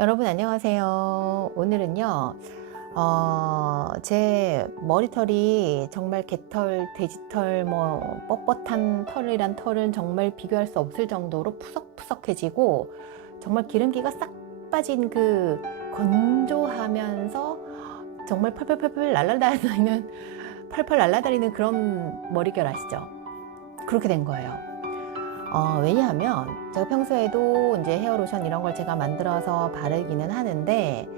여러분 안녕하세요. 오늘은요, 어, 제 머리털이 정말 개털, 돼지털, 뭐, 뻣뻣한 털이란 털은 정말 비교할 수 없을 정도로 푸석푸석해지고, 정말 기름기가 싹 빠진 그 건조하면서 정말 펄펄펄펄 날아다니는, 펄펄 날아다니는 그런 머릿결 아시죠? 그렇게 된 거예요. 어, 왜냐하면 제가 평소에도 이제 헤어로션 이런 걸 제가 만들어서 바르기는 하는데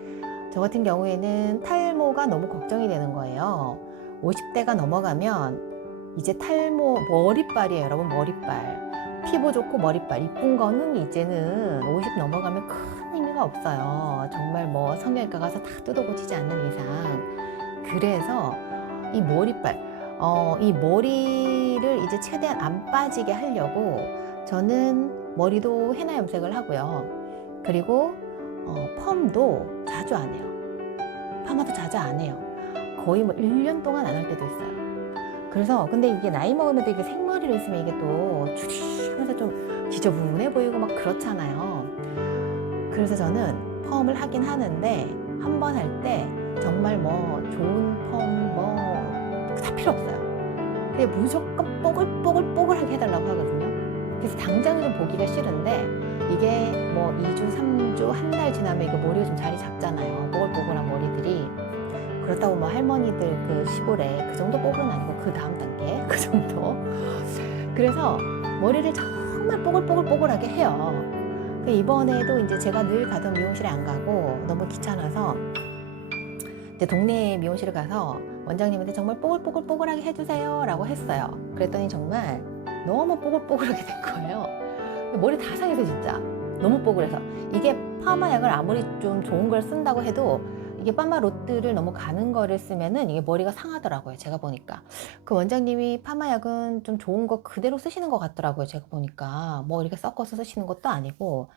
저 같은 경우에는 탈모가 너무 걱정이 되는 거예요. 50대가 넘어가면 이제 탈모 머리빨이에요, 여러분 머리빨. 피부 좋고 머리빨 이쁜 거는 이제는 50 넘어가면 큰 의미가 없어요. 정말 뭐 성형외과 가서 다 뜯어 고치지 않는 이상. 그래서 이 머리빨 어, 이 머리 를 이제 최대한 안 빠지게 하려고 저는 머리도 헤나 염색을 하고요. 그리고 어, 펌도 자주 안 해요. 파마도 자주 안 해요. 거의 뭐 1년 동안 안 할 때도 있어요. 그래서 근데 이게 나이 먹으면 또 이게 생머리를 있으면 이게 또 주리하면서 좀 지저분해 보이고 막 그렇잖아요. 그래서 저는 펌을 하긴 하는데 한 번 할 때 정말 뭐 좋은 펌 뭐 다 필요 없어요. 근데 무조건 뽀글뽀글뽀글하게 해달라고 하거든요. 그래서 당장은 좀 보기가 싫은데 이게 뭐 2주, 3주, 한 달 지나면 이거 머리가 좀 자리 잡잖아요. 뽀글뽀글한 머리들이. 그렇다고 뭐 할머니들 그 시골에 그 정도 뽀글은 아니고 그 다음 단계 그 정도. 그래서 머리를 정말 뽀글뽀글뽀글하게 해요. 그 이번에도 이제 제가 늘 가던 미용실에 안 가고 너무 귀찮아서 동네 미용실을 가서 원장님한테 정말 뽀글뽀글뽀글하게 해주세요 라고 했어요. 그랬더니 정말 너무 뽀글뽀글하게 된 거예요. 머리 다 상해서 진짜 너무 뽀글해서 이게 파마약을 아무리 좀 좋은 걸 쓴다고 해도 이게 파마 로트를 너무 가는 거를 쓰면은 이게 머리가 상하더라고요. 제가 보니까 그 원장님이 파마약은 좀 좋은 거 그대로 쓰시는 것 같더라고요. 제가 보니까 뭐 이렇게 섞어서 쓰시는 것도 아니고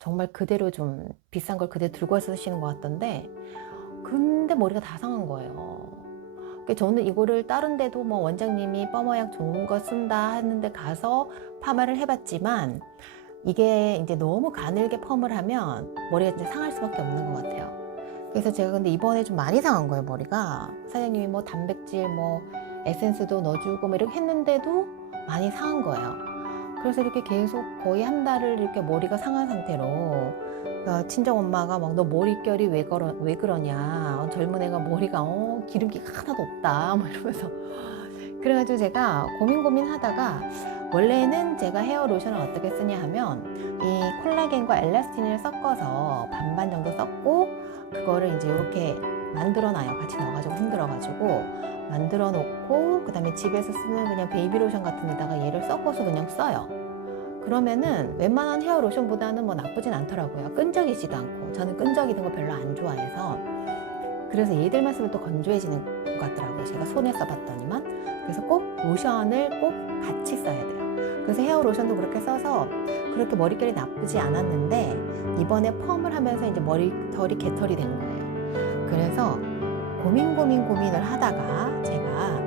정말 그대로 좀 비싼 걸 그대로 들고 와서 쓰시는 것 같던데 근데 머리가 다 상한 거예요. 그러니까 저는 이거를 다른 데도 뭐 원장님이 뻐머약 좋은 거 쓴다 하는데 가서 파마를 해봤지만 이게 이제 너무 가늘게 펌을 하면 머리가 이제 상할 수밖에 없는 것 같아요. 그래서 제가 근데 이번에 좀 많이 상한 거예요, 머리가. 사장님이 뭐 단백질, 뭐 에센스도 넣어주고 뭐 이렇게 했는데도 많이 상한 거예요. 그래서 이렇게 계속 거의 한 달을 이렇게 머리가 상한 상태로 어, 친정 엄마가 막 너 머릿결이 왜, 그러, 왜 그러냐? 어, 젊은 애가 머리가 어, 기름기가 하나도 없다. 뭐 이러면서. 그래가지고 제가 고민 고민 하다가 원래는 제가 헤어 로션을 어떻게 쓰냐 하면 이 콜라겐과 엘라스틴을 섞어서 반반 정도 썼고 그거를 이제 이렇게 만들어 놔요. 같이 넣어가지고 흔들어 가지고 만들어 놓고 그 다음에 집에서 쓰는 그냥 베이비 로션 같은 데다가 얘를 섞어서 그냥 써요 그러면은 웬만한 헤어 로션보다는 뭐 나쁘진 않더라고요. 끈적이지도 않고. 저는 끈적이는 거 별로 안 좋아해서. 그래서 얘들만 쓰면 또 건조해지는 것 같더라고요. 제가 손에 써봤더니만. 그래서 꼭 로션을 꼭 같이 써야 돼요. 그래서 헤어 로션도 그렇게 써서 그렇게 머릿결이 나쁘지 않았는데 이번에 펌을 하면서 이제 머리털이 개털이 된 거예요. 그래서 고민 고민 고민을 하다가 제가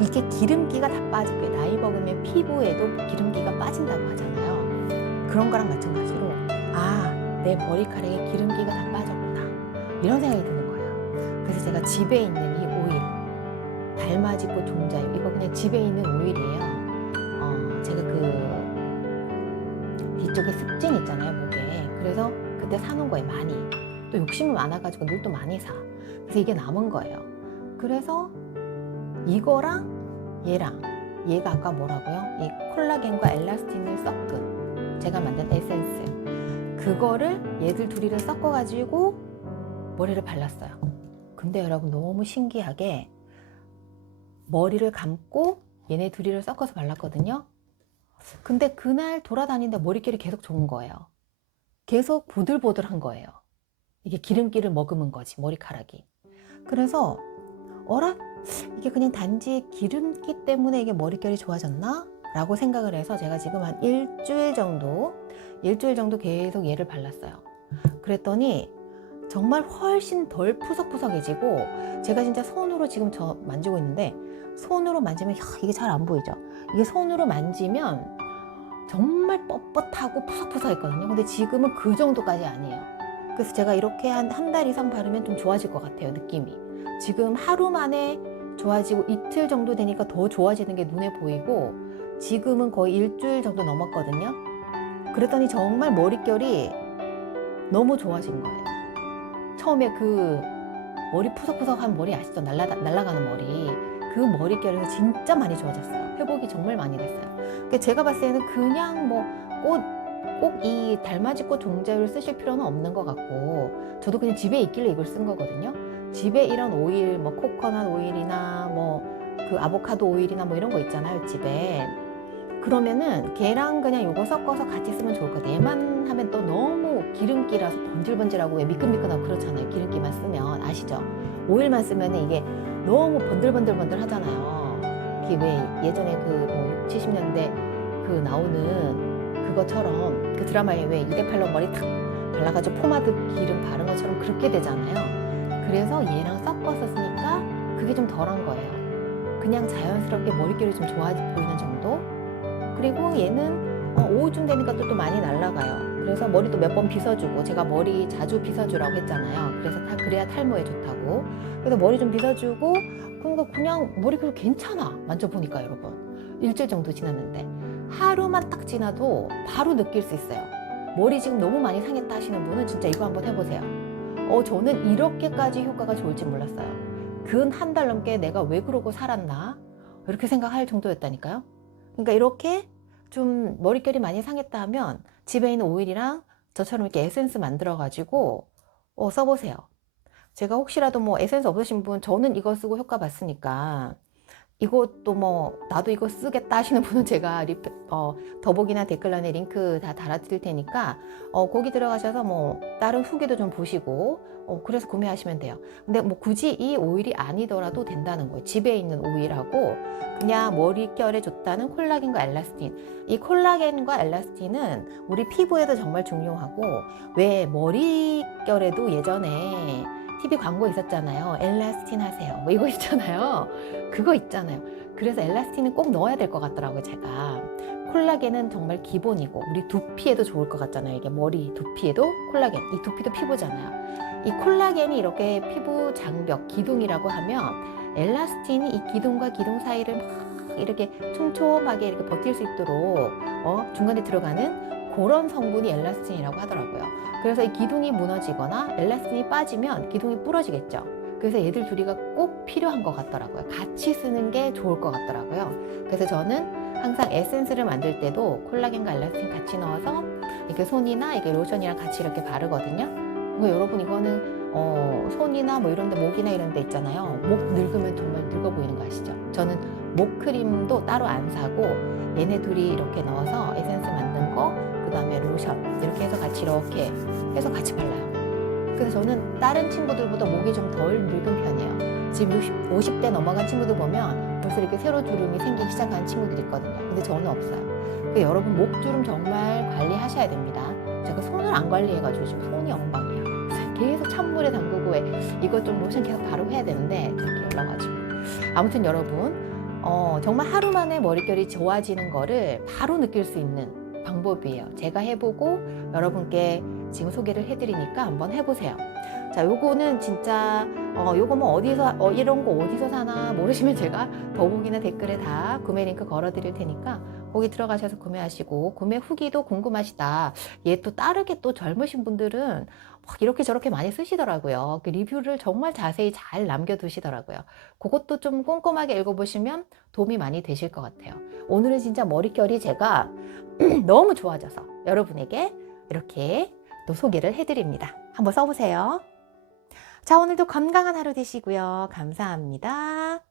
이게 기름기가 다 빠지게 나이 먹으면 피부에도 기름기가 빠진다고 하잖아요. 그런 거랑 마찬가지로 아, 내 머리카락에 기름기가 다 빠졌구나. 이런 생각이 드는 거예요. 그래서 제가 집에 있는 이 오일, 달맞이꽃 종자유, 이거 그냥 집에 있는 오일이에요. 어, 제가 그 뒤쪽에 습진 있잖아요, 목에. 그래서 그때 사놓은 거예요, 많이. 또 욕심이 많아가지고 늘또 많이 사. 그래서 이게 남은 거예요. 그래서 이거랑 얘랑 얘가 아까 뭐라고요? 이 콜라겐과 엘라스틴을 섞은 제가 만든 에센스 그거를 얘들 둘이를 섞어가지고 머리를 발랐어요. 근데 여러분 너무 신기하게 머리를 감고 얘네 둘이를 섞어서 발랐거든요. 근데 그날 돌아다니는데 머릿결이 계속 좋은 거예요. 계속 보들보들한 거예요. 이게 기름기를 머금은 거지 머리카락이. 그래서 어라 이게 그냥 단지 기름기 때문에 이게 머릿결이 좋아졌나? 라고 생각을 해서 제가 지금 한 일주일 정도, 일주일 정도 계속 얘를 발랐어요. 그랬더니 정말 훨씬 덜 푸석푸석해지고 제가 진짜 손으로 지금 저 만지고 있는데 손으로 만지면 야, 이게 잘 안 보이죠? 이게 손으로 만지면 정말 뻣뻣하고 푸석푸석했거든요. 근데 지금은 그 정도까지 아니에요. 그래서 제가 이렇게 한 한 달 이상 바르면 좀 좋아질 것 같아요, 느낌이. 지금 하루 만에 좋아지고 이틀 정도 되니까 더 좋아지는 게 눈에 보이고 지금은 거의 일주일 정도 넘었거든요. 그랬더니 정말 머릿결이 너무 좋아진 거예요. 처음에 그 머리 푸석푸석한 머리 아시죠? 날라, 날아가는 머리. 그 머릿결에서 진짜 많이 좋아졌어요. 회복이 정말 많이 됐어요. 그러니까 제가 봤을 때는 그냥 뭐 꽃, 꼭 이 달맞이 꽃 종자를 쓰실 필요는 없는 것 같고 저도 그냥 집에 있길래 이걸 쓴 거거든요. 집에 이런 오일, 뭐 코코넛 오일이나 뭐 그 아보카도 오일이나 뭐 이런 거 있잖아요, 집에. 그러면은 걔랑 그냥 요거 섞어서 같이 쓰면 좋을 것 같아요. 얘만 하면 또 너무 기름기라서 번질번질하고 왜 미끈미끈하고 그렇잖아요. 기름기만 쓰면 아시죠? 오일만 쓰면 이게 너무 번들번들번들 하잖아요. 이게 왜 예전에 그뭐 60, 70년대 그 나오는 그것처럼 그 드라마에 왜 이대팔로 머리 탁 발라가지고 포마드 기름 바른 것처럼 그렇게 되잖아요. 그래서 얘랑 섞어서 쓰니까 그게 좀 덜한 거예요. 그냥 자연스럽게 머릿결이 좀 좋아 보이는 정도? 그리고 얘는 어, 오후쯤 되니까 또, 또 많이 날아가요. 그래서 머리도 몇 번 빗어주고 제가 머리 자주 빗어주라고 했잖아요. 그래서 다 그래야 탈모에 좋다고. 그래서 머리 좀 빗어주고 그러니까 그냥 머리결 괜찮아 만져보니까 여러분 일주일 정도 지났는데 하루만 딱 지나도 바로 느낄 수 있어요. 머리 지금 너무 많이 상했다 하시는 분은 진짜 이거 한번 해보세요. 어 저는 이렇게까지 효과가 좋을지 몰랐어요. 근 한 달 넘게 내가 왜 그러고 살았나 이렇게 생각할 정도였다니까요. 그러니까 이렇게 좀 머릿결이 많이 상했다 하면 집에 있는 오일이랑 저처럼 이렇게 에센스 만들어 가지고 어, 써보세요. 제가 혹시라도 뭐 에센스 없으신 분 저는 이거 쓰고 효과 봤으니까 이것도 뭐 나도 이거 쓰겠다 하시는 분은 제가 리페, 어, 더보기나 댓글란에 링크 다 달아드릴 테니까 어, 거기 들어가셔서 뭐 다른 후기도 좀 보시고 어, 그래서 구매하시면 돼요. 근데 뭐 굳이 이 오일이 아니더라도 된다는 거예요. 집에 있는 오일하고 그냥 머릿결에 좋다는 콜라겐과 엘라스틴. 이 콜라겐과 엘라스틴은 우리 피부에도 정말 중요하고 왜 머릿결에도 예전에 TV 광고 있었잖아요. 엘라스틴 하세요. 뭐 이거 있잖아요. 그거 있잖아요. 그래서 엘라스틴은 꼭 넣어야 될 것 같더라고요, 제가. 콜라겐은 정말 기본이고, 우리 두피에도 좋을 것 같잖아요. 이게 머리 두피에도 콜라겐. 이 두피도 피부잖아요. 이 콜라겐이 이렇게 피부 장벽, 기둥이라고 하면 엘라스틴이 이 기둥과 기둥 사이를 막 이렇게 촘촘하게 이렇게 버틸 수 있도록 어, 중간에 들어가는 그런 성분이 엘라스틴이라고 하더라고요. 그래서 이 기둥이 무너지거나 엘라스틴이 빠지면 기둥이 부러지겠죠. 그래서 얘들 둘이가 꼭 필요한 것 같더라고요. 같이 쓰는 게 좋을 것 같더라고요. 그래서 저는 항상 에센스를 만들 때도 콜라겐과 엘라스틴 같이 넣어서 이렇게 손이나 이렇게 로션이랑 같이 이렇게 바르거든요. 그리고 여러분 이거는 어, 손이나 뭐 이런 데 목이나 이런 데 있잖아요. 목 늙으면 정말 늙어 보이는 거 아시죠? 저는 목 크림도 따로 안 사고 얘네 둘이 이렇게 넣어서 에센스 만든 이렇게 해서 같이 발라요. 그래서 저는 다른 친구들보다 목이 좀 덜 늙은 편이에요. 지금 60, 50대 넘어간 친구들 보면 벌써 이렇게 세로 주름이 생기기 시작한 친구들이 있거든요. 근데 저는 없어요. 그러니까 여러분 목 주름 정말 관리하셔야 됩니다. 제가 손을 안 관리해가지고 지금 손이 엉망이야. 계속 찬물에 담그고 왜 이것 좀 로션 계속 바르고 해야 되는데 그렇게 올라가지고 아무튼 여러분 어, 정말 하루 만에 머릿결이 좋아지는 거를 바로 느낄 수 있는 방법이에요. 제가 해보고 여러분께 지금 소개를 해드리니까 한번 해보세요. 자, 요거는 진짜 어, 요거 뭐 어디서 어, 이런 거 어디서 사나 모르시면 제가 더보기나 댓글에 다 구매 링크 걸어드릴 테니까 거기 들어가셔서 구매하시고 구매 후기도 궁금하시다. 얘또 따르게 또 젊으신 분들은 막 이렇게 저렇게 많이 쓰시더라고요. 그 리뷰를 정말 자세히 잘 남겨두시더라고요. 그것도 좀 꼼꼼하게 읽어보시면 도움이 많이 되실 것 같아요. 오늘은 진짜 머릿결이 제가 너무 좋아져서 여러분에게 이렇게 또 소개를 해드립니다. 한번 써보세요. 자, 오늘도 건강한 하루 되시고요. 감사합니다.